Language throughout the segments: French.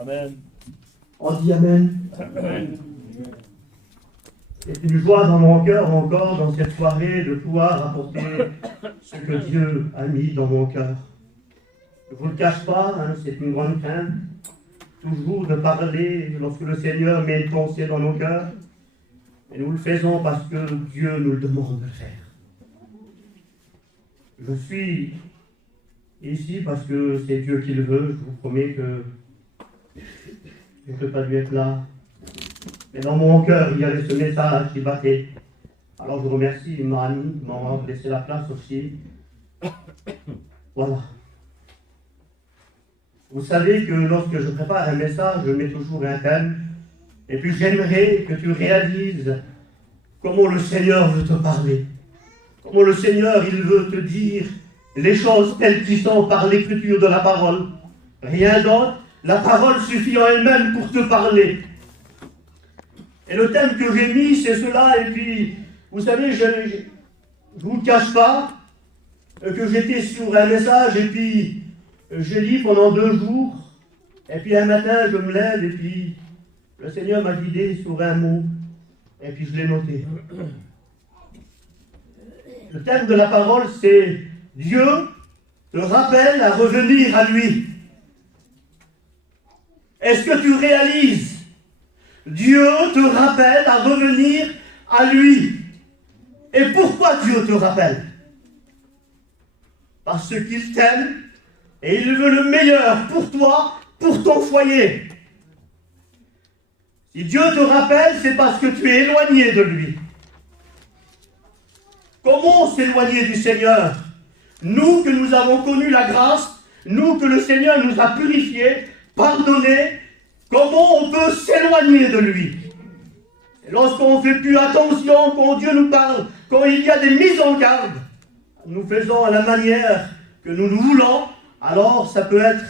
Amen. On dit Amen. Amen. C'est une joie dans mon cœur encore, dans cette soirée, de pouvoir apporter ce que Dieu a mis dans mon cœur. Je ne vous le cache pas, hein, c'est une grande crainte, toujours de parler lorsque le Seigneur met une pensée dans nos cœurs. Et nous le faisons parce que Dieu nous le demande de le faire. Je suis ici parce que c'est Dieu qui le veut. Je vous promets que je ne peux pas dû être là. Mais dans mon cœur, il y avait ce message qui battait. Alors je remercie mon ami qui m'a laissé la place aussi. Voilà. Vous savez que lorsque je prépare un message, je mets toujours un thème. Et puis j'aimerais que tu réalises comment le Seigneur veut te parler. Comment le Seigneur, il veut te dire les choses telles qu'elles sont par l'écriture de la parole. Rien d'autre. La parole suffit en elle-même pour te parler. Et le thème que j'ai mis, c'est cela. Et puis, vous savez, je ne vous le cache pas, que j'étais sur un message, et puis je lis pendant 2 jours. Et puis un matin, je me lève, et puis le Seigneur m'a guidé sur un mot. Et puis je l'ai noté. Le thème de la parole, c'est « Dieu te rappelle à revenir à lui ». Est-ce que tu réalises? Dieu te rappelle à revenir à lui. Et pourquoi Dieu te rappelle? Parce qu'il t'aime et il veut le meilleur pour toi, pour ton foyer. Si Dieu te rappelle, c'est parce que tu es éloigné de lui. Comment s'éloigner du Seigneur? Nous que nous avons connu la grâce, nous que le Seigneur nous a purifiés, pardonnés, comment on peut s'éloigner de lui? Et lorsqu'on ne fait plus attention, quand Dieu nous parle, quand il y a des mises en garde, nous faisons à la manière que nous nous voulons, alors ça peut être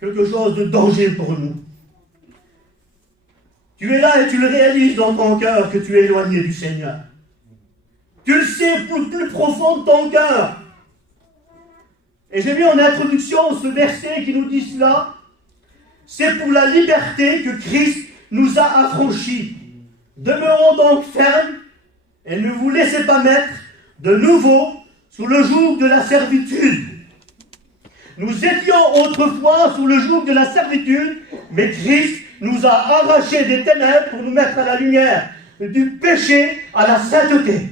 quelque chose de danger pour nous. Tu es là et tu le réalises dans ton cœur que tu es éloigné du Seigneur. Tu le sais plus profond de ton cœur. Et j'ai mis en introduction ce verset qui nous dit cela. C'est pour la liberté que Christ nous a affranchis. Demeurons donc fermes et ne vous laissez pas mettre de nouveau sous le joug de la servitude. Nous étions autrefois sous le joug de la servitude, mais Christ nous a arrachés des ténèbres pour nous mettre à la lumière, du péché à la sainteté.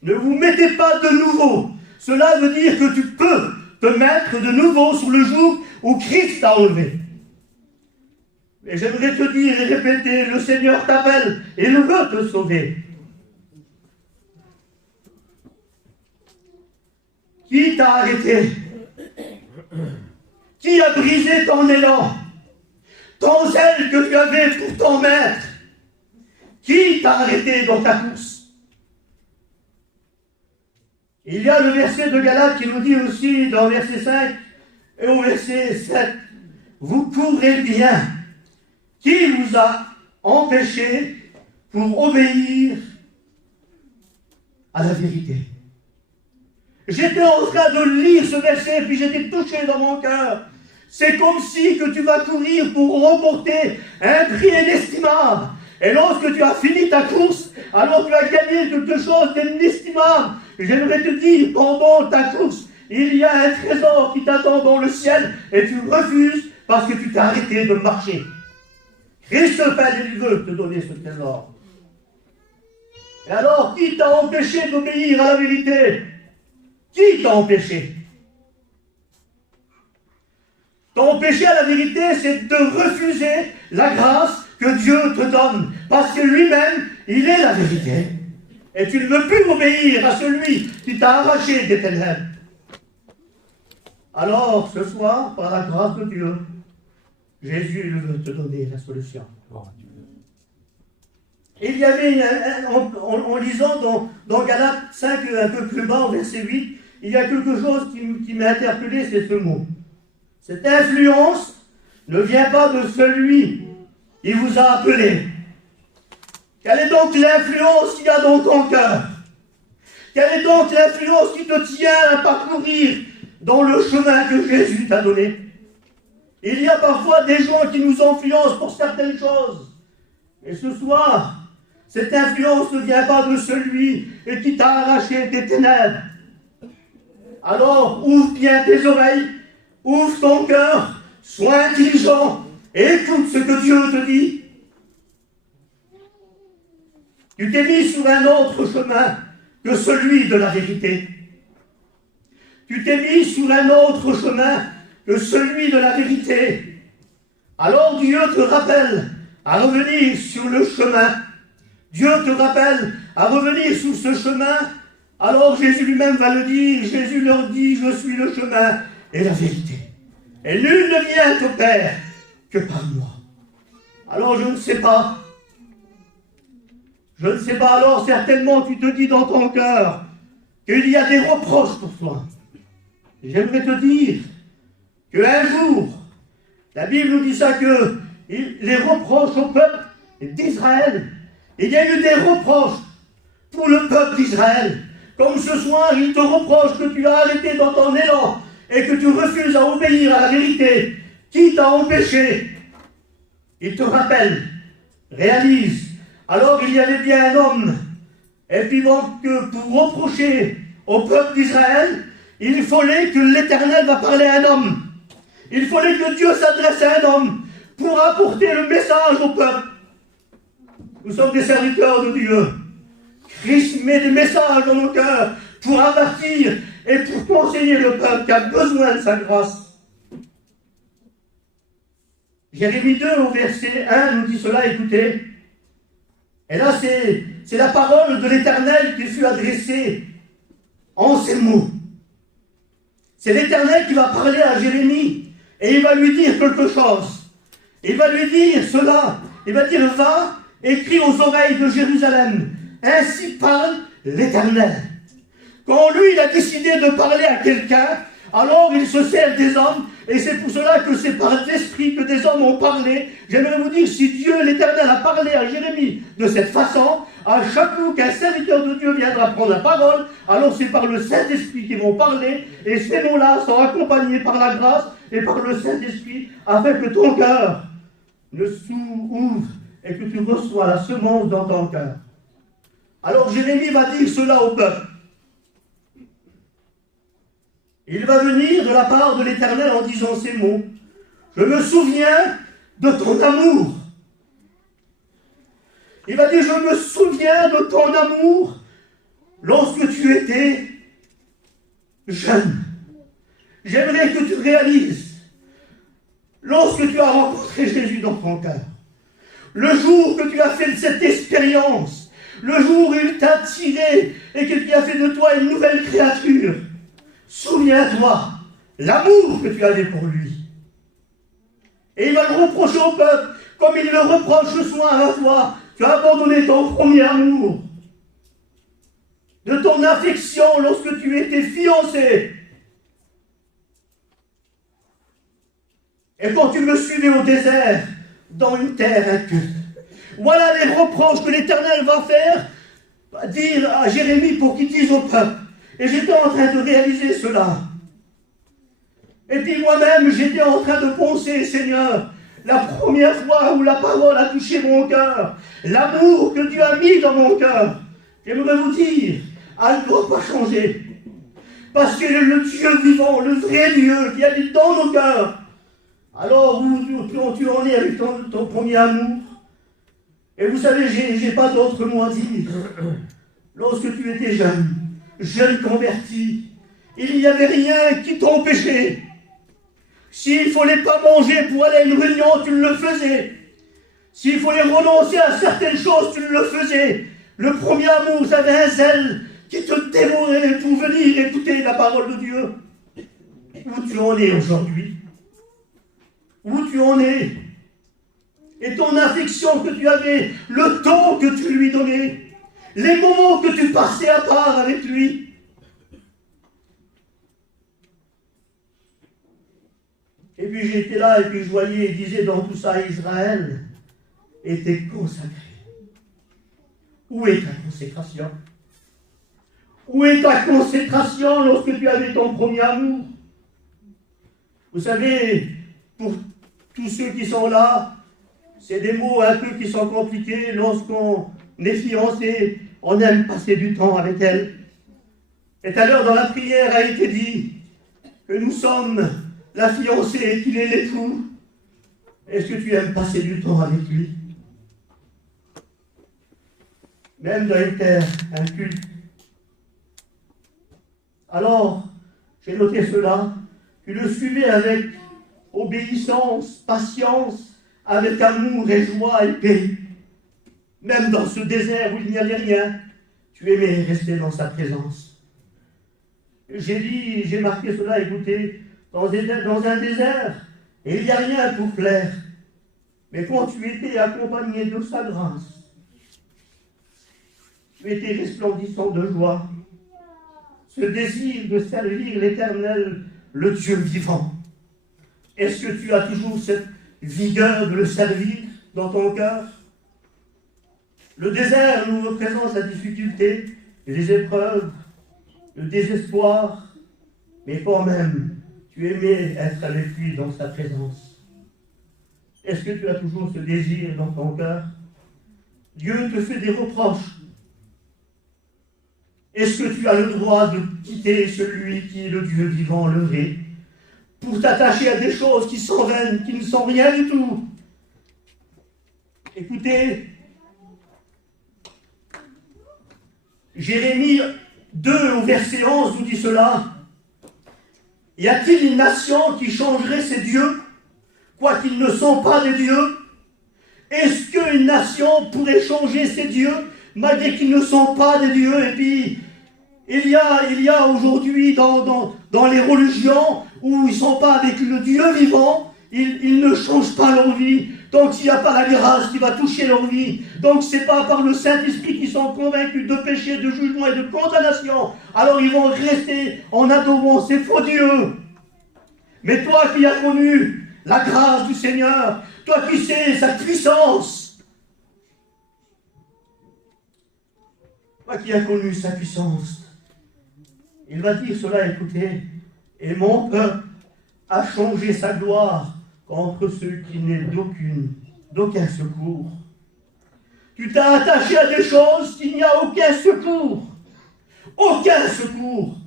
Ne vous mettez pas de nouveau. Cela veut dire que tu peux te mettre de nouveau sous le joug où Christ t'a enlevé. Et j'aimerais te dire et répéter, le Seigneur t'appelle et il veut te sauver. Qui t'a arrêté? Qui a brisé ton élan? Ton zèle que tu avais pour ton maître? Qui t'a arrêté dans ta course? Il y a le verset de Galates qui nous dit aussi, dans le verset 5 et au verset 7, « Vous courez bien. Qui vous a empêché pour obéir à la vérité ?» J'étais en train de lire ce verset, puis j'étais touché dans mon cœur. C'est comme si que tu vas courir pour remporter un prix inestimable. Et lorsque tu as fini ta course, alors tu as gagné quelque chose d'inestimable. J'aimerais te dire, pendant ta course, il y a un trésor qui t'attend dans le ciel et tu refuses parce que tu t'es arrêté de marcher. Christ il veut te donner ce trésor. Et alors, qui t'a empêché d'obéir à la vérité? Qui t'a empêché? T'empêcher à la vérité, c'est de refuser la grâce que Dieu te donne. Parce que lui-même, il est la vérité. Et tu ne veux plus obéir à celui qui t'a arraché des ténèbres. Alors, ce soir, par la grâce de Dieu, Jésus il veut te donner la solution. Il y avait, en lisant dans Galates 5, un peu plus bas, au verset 8, il y a quelque chose qui m'a interpellé, c'est ce mot. Cette influence ne vient pas de celui qui vous a appelé. Quelle est donc l'influence qu'il y a dans ton cœur? Quelle est donc l'influence qui te tient à parcourir dans le chemin que Jésus t'a donné? Il y a parfois des gens qui nous influencent pour certaines choses. Et ce soir, cette influence ne vient pas de celui qui t'a arraché des ténèbres. Alors, ouvre bien tes oreilles, ouvre ton cœur, sois intelligent et écoute ce que Dieu te dit. Tu t'es mis sur un autre chemin que celui de la vérité. Tu t'es mis sur un autre chemin que celui de la vérité. Alors Dieu te rappelle à revenir sur le chemin. Dieu te rappelle à revenir sur ce chemin. Alors Jésus lui-même va le dire. Jésus leur dit, je suis le chemin et la vérité. Et nul ne vient au Père que par moi. Alors je ne sais pas. Je ne sais pas, alors certainement tu te dis dans ton cœur qu'il y a des reproches pour toi. J'aimerais te dire qu'un jour, la Bible nous dit ça, que les reproches au peuple d'Israël, il y a eu des reproches pour le peuple d'Israël. Comme ce soir, il te reproche que tu as arrêté dans ton élan et que tu refuses à obéir à la vérité. Qui t'a empêché? Il te rappelle, réalise. Alors il y avait bien un homme, et puis donc pour reprocher au peuple d'Israël, il fallait que l'Éternel va parler à un homme. Il fallait que Dieu s'adresse à un homme pour apporter le message au peuple. Nous sommes des serviteurs de Dieu. Christ met des messages dans nos cœurs pour avertir et pour conseiller le peuple qui a besoin de sa grâce. Jérémie 2 au verset 1 nous dit cela, écoutez. Et là, c'est la parole de l'Éternel qui fut adressée en ces mots. C'est l'Éternel qui va parler à Jérémie et il va lui dire quelque chose. Il va lui dire cela. Il va dire, va, écris aux oreilles de Jérusalem. Ainsi parle l'Éternel. Quand lui, il a décidé de parler à quelqu'un, alors il se sert des hommes, et c'est pour cela que c'est par l'esprit que des hommes ont parlé. J'aimerais vous dire, si Dieu, l'Éternel, a parlé à Jérémie de cette façon, à chaque fois qu'un serviteur de Dieu viendra prendre la parole, alors c'est par le Saint-Esprit qu'ils vont parler, et ces mots-là sont accompagnés par la grâce et par le Saint-Esprit, afin que ton cœur ne s'ouvre et que tu reçois la semence dans ton cœur. Alors Jérémie va dire cela au peuple. Il va venir de la part de l'Éternel en disant ces mots. Je me souviens de ton amour. Il va dire, je me souviens de ton amour lorsque tu étais jeune. J'aimerais que tu réalises, lorsque tu as rencontré Jésus dans ton cœur, le jour que tu as fait cette expérience, le jour où il t'a tiré et qu'il a fait de toi une nouvelle créature, souviens-toi l'amour que tu avais pour lui. Et il va le reprocher au peuple, comme il le reproche ce soir à toi. Tu as abandonné ton premier amour, de ton affection lorsque tu étais fiancé. Et quand tu me suivais au désert, dans une terre inculte. Voilà les reproches que l'Éternel va faire, dire à Jérémie pour qu'il dise au peuple. Et j'étais en train de réaliser cela. Et puis moi-même, j'étais en train de penser, Seigneur, la première fois où la parole a touché mon cœur, l'amour que Dieu a mis dans mon cœur, j'aimerais vous dire, elle ne doit pas changer. Parce que le Dieu vivant, le vrai Dieu qui habite dans nos cœurs, alors où tu en es avec ton premier amour. Et vous savez, j'ai pas d'autre mot à dire. Lorsque tu étais jeune converti, il n'y avait rien qui t'empêchait. S'il ne fallait pas manger pour aller à une réunion, tu le faisais. S'il fallait renoncer à certaines choses, tu le faisais. Le premier amour, ça avait un zèle qui te dévorait pour venir écouter la parole de Dieu. Où tu en es aujourd'hui? Où tu en es? Et ton affection que tu avais, le temps que tu lui donnais, les moments que tu passais à part avec lui. Et puis j'étais là, et puis je voyais, il disait dans tout ça, Israël était consacré. Où est ta consécration? Où est ta consécration lorsque tu avais ton premier amour? Vous savez, pour tous ceux qui sont là, c'est des mots un peu qui sont compliqués. Lorsqu'on est fiancé, on aime passer du temps avec elle. Et tout à l'heure, dans la prière, a été dit que nous sommes la fiancée et qu'il est l'époux. Est-ce que tu aimes passer du temps avec lui? Même dans une terre, un culte. Alors, j'ai noté cela, tu le suivais avec obéissance, patience, avec amour et joie et paix. Même dans ce désert où il n'y avait rien, tu aimais rester dans sa présence. J'ai marqué cela, écoutez, dans un désert, et il n'y a rien pour plaire. Mais quand tu étais accompagné de sa grâce, tu étais resplendissant de joie. Ce désir de servir l'Éternel, le Dieu vivant. Est-ce que tu as toujours cette vigueur de le servir dans ton cœur? Le désert nous représente la difficulté, les épreuves, le désespoir, mais quand même, tu aimais être avec lui dans sa présence. Est-ce que tu as toujours ce désir dans ton cœur? Dieu te fait des reproches. Est-ce que tu as le droit de quitter celui qui est le Dieu vivant, le vrai, pour t'attacher à des choses qui sont vaines, qui ne sont rien du tout? Écoutez, Jérémie 2 au verset 11 nous dit cela. Y a-t-il une nation qui changerait ses dieux, quoiqu'ils ne sont pas des dieux? Est-ce qu'une nation pourrait changer ses dieux malgré qu'ils ne sont pas des dieux? Et puis, il y a aujourd'hui dans les religions où ils ne sont pas avec le Dieu vivant, ils ne changent pas leur vie. Donc s'il n'y a pas la grâce qui va toucher leur vie, donc ce n'est pas par le Saint-Esprit qu'ils sont convaincus de péché, de jugement et de condamnation, alors ils vont rester en adorant ces faux dieux. Mais toi qui as connu la grâce du Seigneur, toi qui sais sa puissance, toi qui as connu sa puissance, il va dire cela, écoutez, et mon peuple a changé sa gloire contre ceux qui n'aient d'aucun secours. Tu t'as attaché à des choses qu'il n'y a aucun secours. Aucun secours.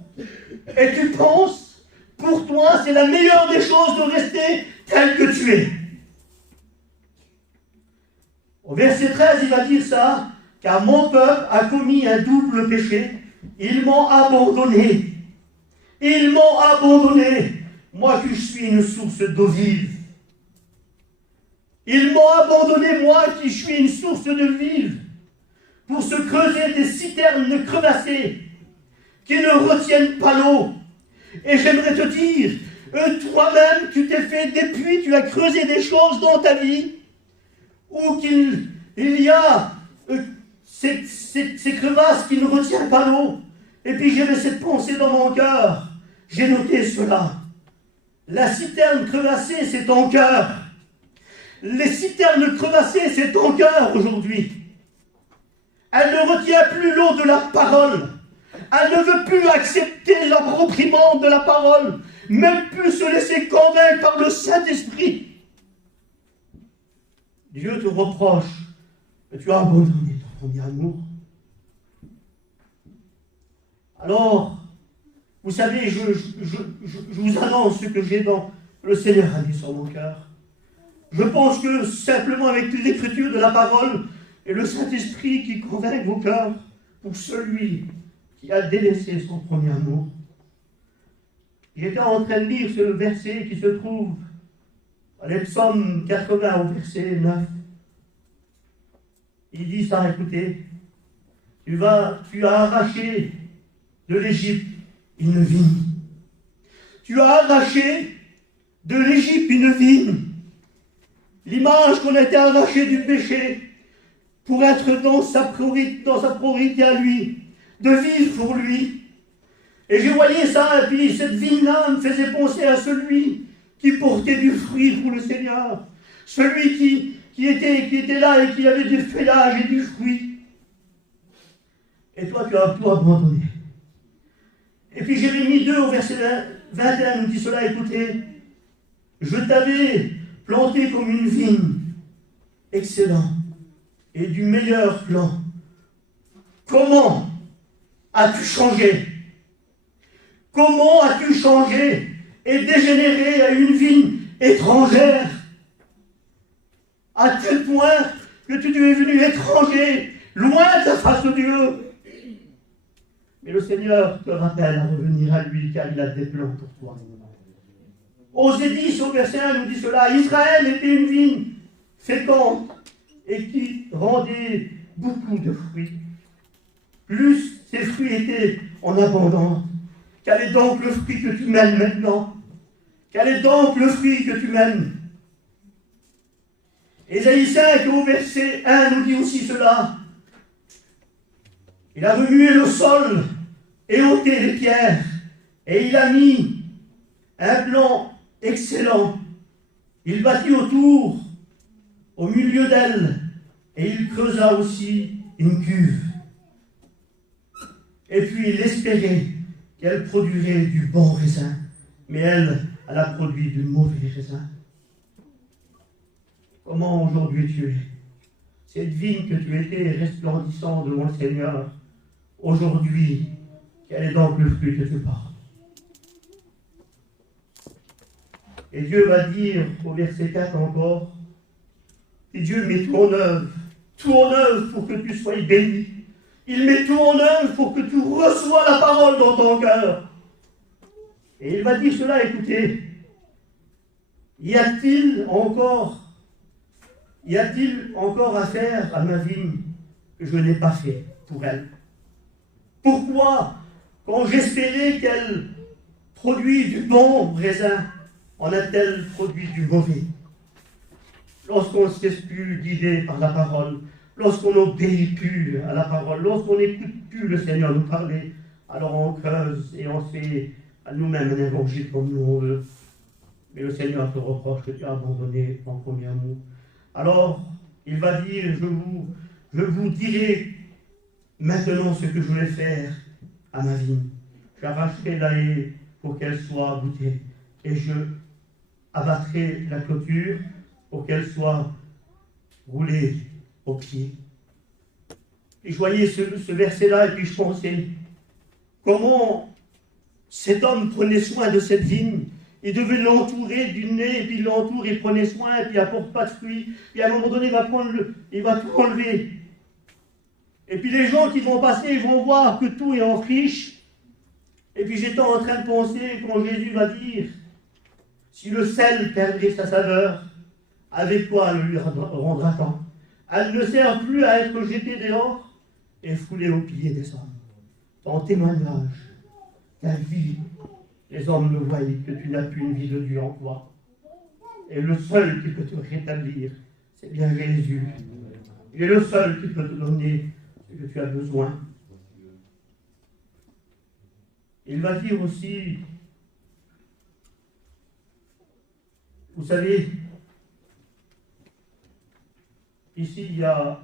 Et tu penses, pour toi, c'est la meilleure des choses de rester tel que tu es. Au verset 13, il va dire ça, car mon peuple a commis un double péché. Ils m'ont abandonné. Ils m'ont abandonné. Moi qui suis une source d'eau vive. Ils m'ont abandonné, moi qui suis une source de vive, pour se creuser des citernes crevassées qui ne retiennent pas l'eau. Et j'aimerais te dire, toi-même, tu t'es fait des puits, tu as creusé des choses dans ta vie, où il y a ces crevasses qui ne retiennent pas l'eau. Et puis j'avais cette pensée dans mon cœur. J'ai noté cela. La citerne crevassée, c'est ton cœur. Les citernes crevassées, c'est ton cœur aujourd'hui. Elle ne retient plus l'eau de la parole. Elle ne veut plus accepter la reprimande de la parole, même plus se laisser convaincre par le Saint-Esprit. Dieu te reproche que tu as abandonné ton premier amour. Alors, vous savez, je vous annonce ce que j'ai dans le Seigneur a mis sur mon cœur. Je pense que simplement avec l'écriture de la parole et le Saint-Esprit qui convainc vos cœurs pour celui qui a délaissé son premier amour. J'étais en train de lire ce verset qui se trouve dans les psaumes 80 au verset 9. Il dit ça, écoutez, tu as arraché de l'Égypte une vigne. Tu as arraché de l'Égypte une vigne. L'image qu'on a été arraché du péché pour être dans sa priorité à lui, de vivre pour lui. Et je voyais ça, et puis cette vigne-là me faisait penser à celui qui portait du fruit pour le Seigneur. Celui qui était là et qui avait du feuillage et du fruit. Et toi, tu as tout abandonné. Et puis Jérémie 2 au verset 21 nous dit cela, écoutez. Je t'avais planté comme une vigne, excellent, et du meilleur plan. Comment as-tu changé? Comment as-tu changé et dégénéré à une vigne étrangère? À tel point que tu es venu étranger, loin de ta face de Dieu. Mais le Seigneur te rappelle à revenir à lui, car il a des plans pour toi. Osée 10 au verset 1 nous dit cela. Israël était une vigne féconde et qui rendait beaucoup de fruits. Plus ces fruits étaient en abondance. Quel est donc le fruit que tu mènes maintenant? Quel est donc le fruit que tu mènes? Ésaïe 5 au verset 1 nous dit aussi cela. Il a remué le sol et ôté les pierres, et il a mis un plan excellent. Il bâtit autour, au milieu d'elle, et il creusa aussi une cuve. Et puis il espérait qu'elle produirait du bon raisin, mais elle a produit du mauvais raisin. Comment aujourd'hui tu es? Cette vigne que tu étais resplendissant devant le Seigneur, aujourd'hui, quel est donc le fruit que tu portes? Et Dieu va dire au verset 4 encore, et Dieu met tout en œuvre pour que tu sois béni. Il met tout en œuvre pour que tu reçois la parole dans ton cœur. Et il va dire cela, écoutez, y a-t-il encore à faire à ma vigne que je n'ai pas fait pour elle? Pourquoi, quand j'espérais qu'elle produit du bon raisin, en a-t-elle produit du mauvais? Lorsqu'on ne se laisse plus guider par la parole, lorsqu'on n'obéit plus à la parole, lorsqu'on n'écoute plus le Seigneur nous parler, alors on creuse et on se fait à nous-mêmes un évangile comme nous on veut. Mais le Seigneur te reproche que tu as abandonné ton premier amour. Alors, il va dire, je vous dirai maintenant ce que je vais faire à ma vigne. J'arracherai la haie pour qu'elle soit boutée, et je abattrai la clôture pour qu'elle soit roulée au pied. Et je voyais ce verset-là, et puis je pensais, comment cet homme prenait soin de cette vigne. Il devait l'entourer du nez, et puis il l'entoure, il prenait soin, et puis il n'apporte pas de fruits. Et à un moment donné, il va tout enlever. Et puis les gens qui vont passer, ils vont voir que tout est en friche. Et puis j'étais en train de penser, quand Jésus va dire, si le sel perdrait sa saveur, avec quoi elle lui rendra-t-on? Elle ne sert plus à être jetée dehors et foulée aux pieds des hommes. Ton témoignage, ta vie, les hommes ne voient que tu n'as plus une vie de Dieu en toi. Et le seul qui peut te rétablir, c'est bien Jésus. Il est le seul qui peut te donner ce que tu as besoin. Il va dire aussi, vous savez, ici il y a,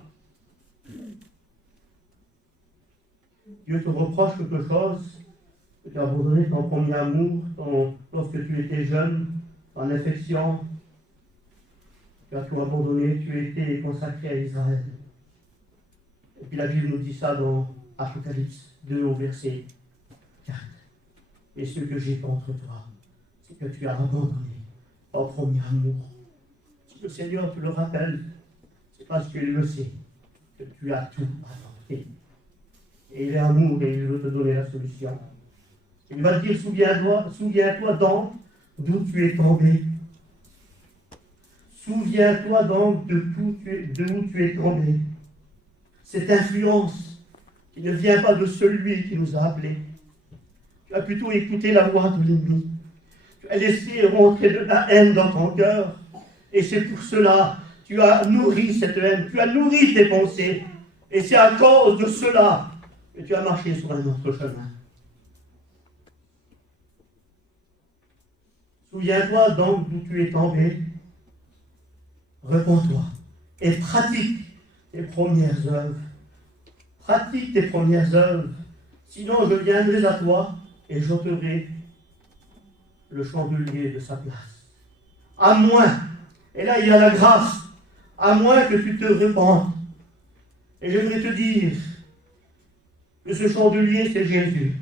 Dieu te reproche quelque chose, que tu as abandonné ton premier amour, lorsque tu étais jeune, ton affection, tu as tout abandonné, tu as été consacré à Israël. Et puis la Bible nous dit ça dans Apocalypse 2 au verset 4. Et ce que j'ai contre toi, c'est que tu as abandonné ton premier amour. Si le Seigneur te le rappelle, c'est parce qu'il le sait, que tu as tout abandonné. Et il est amour et il veut te donner la solution. Il va te dire, souviens-toi donc d'où tu es tombé. Souviens-toi donc de où tu es tombé. Cette influence qui ne vient pas de celui qui nous a appelés. Tu as plutôt écouté la voix de l'ennemi. Tu as laissé rentrer de la haine dans ton cœur. Et c'est pour cela que tu as nourri cette haine. Tu as nourri tes pensées. Et c'est à cause de cela que tu as marché sur un autre chemin. Souviens-toi donc d'où tu es tombé. Réponds-toi et pratique tes premières œuvres. Pratique tes premières œuvres. Sinon, je viendrai à toi et j'ôterai le chandelier de sa place. à moins, et là il y a la grâce, à moins que tu te repentes. Et j'aimerais te dire que ce chandelier, c'est Jésus.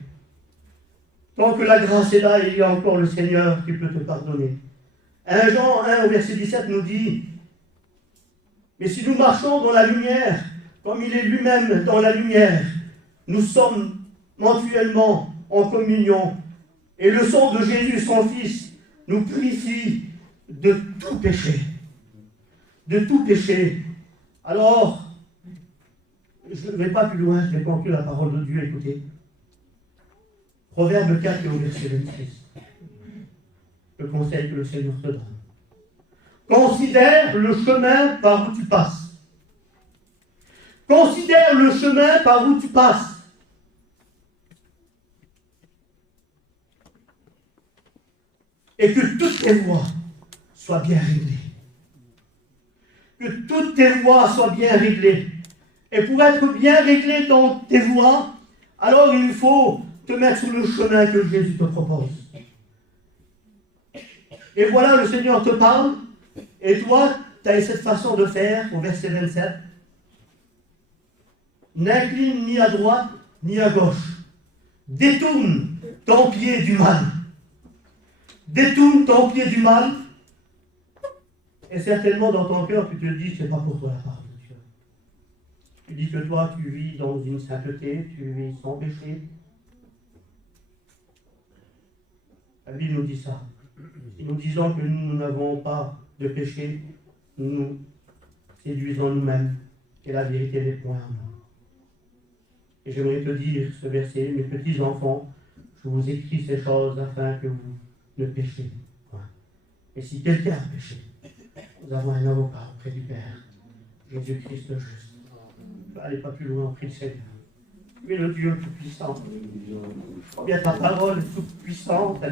Tant que la grâce est là, il y a encore le Seigneur qui peut te pardonner. 1 Jean 1 au verset 17 nous dit, mais si nous marchons dans la lumière, comme il est lui-même dans la lumière, nous sommes mutuellement en communion. Et le sang de Jésus, son Fils, nous purifie de tout péché. De tout péché. Alors, je ne vais pas plus loin, je vais conclure la parole de Dieu, écoutez. Proverbe 4 au verset 26. Le conseil que le Seigneur te donne. Considère le chemin par où tu passes. Considère le chemin par où tu passes. Et que toutes tes voies soient bien réglées. Que toutes tes voies soient bien réglées. Et pour être bien réglé dans tes voies, alors il faut te mettre sur le chemin que Jésus te propose. Et voilà, le Seigneur te parle, et toi, tu as cette façon de faire, au verset 27. N'incline ni à droite, ni à gauche. Détourne ton pied du mal. Détourne ton pied du mal. Et certainement, dans ton cœur, tu te dis, c'est pas pour toi la parole de Dieu. Tu dis que toi, tu vis dans une sainteté, tu vis sans péché. La Bible nous dit ça. Si nous disons que nous n'avons pas de péché, nous nous séduisons nous-mêmes. Et la vérité n'est point en nous. Et j'aimerais te dire ce verset, mes petits enfants, je vous écris ces choses afin que vous ne péchez point. Et si quelqu'un a péché, nous avons un avocat auprès du Père, Jésus-Christ le juste. Allez pas plus loin, prie le Seigneur. Tu es le Dieu tout-puissant. Combien ta parole est toute puissante.